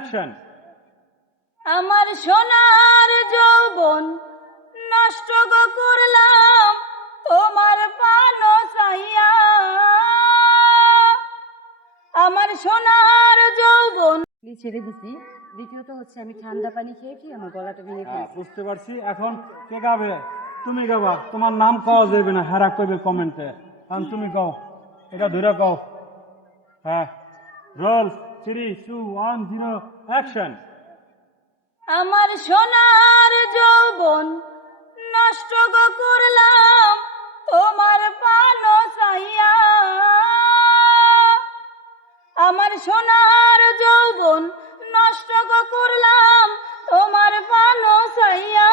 Action. আমার সোনার যৌবন নষ্ট গো করলাম তোমার পানো চাইয়া। আমার সোনার যৌবন ছেড়ে দিছি। দ্বিতীয়ত হচ্ছে আমি ঠান্ডা পানি খেয়েছি, আমার গলাটা ভেঙে ফেলেছে। বুঝতে পারছি। এখন কে গাবে? তুমি গাবা। তোমার নাম কওয়া যাবে না, হেরা কইবে কমেন্টে। কারণ তুমি কও, এটা ধরে কও। হ্যাঁ, রোল 3 2 1 0 অ্যাকশন। আমার সোনার যৌবন নষ্ট গো করলাম তোমার পানো চাইয়া। আমার সোনার যৌবন নষ্ট গো করলাম তোমার পানো চাইয়া।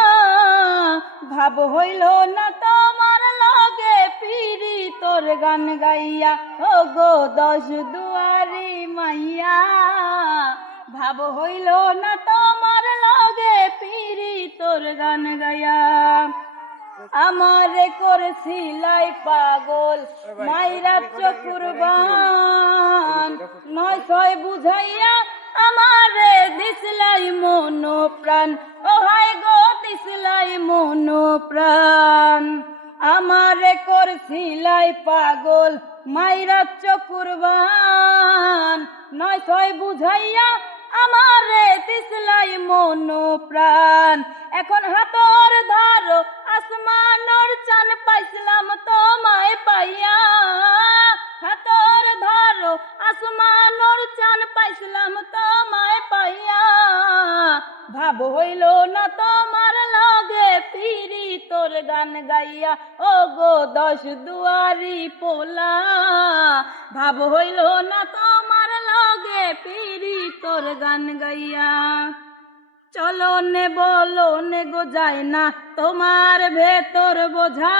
ভাব হইল না তোমার লগে পিরি তোর গান গাইয়া। ও গো 10 দুয়ারি মাইয়া, ভাব হইল না তোমার লগে পিরি তোর গান গাইয়া। আমারে করছিলাই পাগল মাইরা চকুরবান, 9 বুঝাইয়া আমারে দিসলাই মন প্রাণ। ও হায় গো দিসলাই মন প্রাণ। আমারে করছিলাই পাগল মাইরা চকুরবান, 9 বুঝাইয়া আমারে দিসলাই মন প্রাণ। এখন হাতর ধরো আসমানর চান পাইছিলাম তোমায় পাইয়া। হাতর ধরো আসমানর চান পাইছিলাম তোমায় পাইয়া। ভাব হইল না তোমার লগে পিরি তোর গান গাইয়া। ও গো 10 দুয়ারি পোলা, ভাব হইল না তোমার লগে পিরি তোর গান গাইয়া। চলো নে বলো নে গো যায় না তোমার ভেতর বোঝা।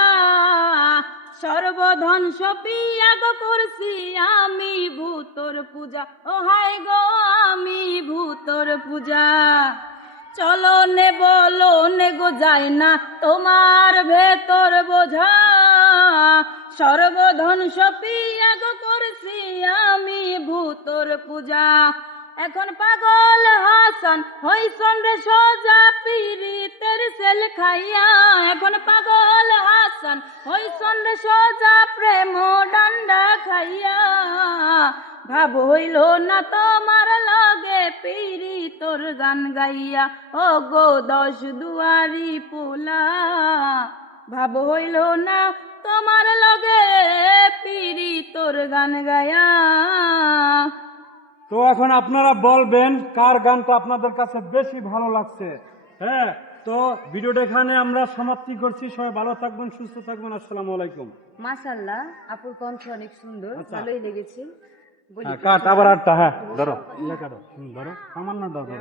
সর্বধন সপিয়া গো করছি আমি ভূতর পূজা। ও হায় গো আমি ভূতর পূজা। চলো নে বলো নে গো যায় না তোমার ভেতর বোঝা। সর্বধন সপিয়া গো করছি আমি ভূতর পূজা। এখন পাগল হাসান হইছন রে সোজা পীড়িতের সেল খাইয়া। এখন পাগল হাসান হইছন রে সোজা প্রেম ডান্ডা খাইয়া। ভাব হইল না তোমার লগে পিরি তোর গান গাইয়া। ও গো 10 দুয়ারি পোলা, ভাব হইল না তোমার লগে পিরি তোর গান গাইয়া। তো এখন আপনারা বলবেন কার গানটা আপনাদের কাছে বেশি ভালো লাগছে। হ্যাঁ, তো ভিডিওটা এখানে আমরা সমাপ্তি করছি। সবাই ভালো থাকবেন, সুস্থ থাকবেন। আসসালামু আলাইকুম। মাশাআল্লাহ, আপুর কণ্ঠ অনেক সুন্দর, ভালোই লেগেছে। কাট আবার আটটা। হ্যাঁ ধরো, ইয়ে কাটো, ধরো সামান্য ধরো।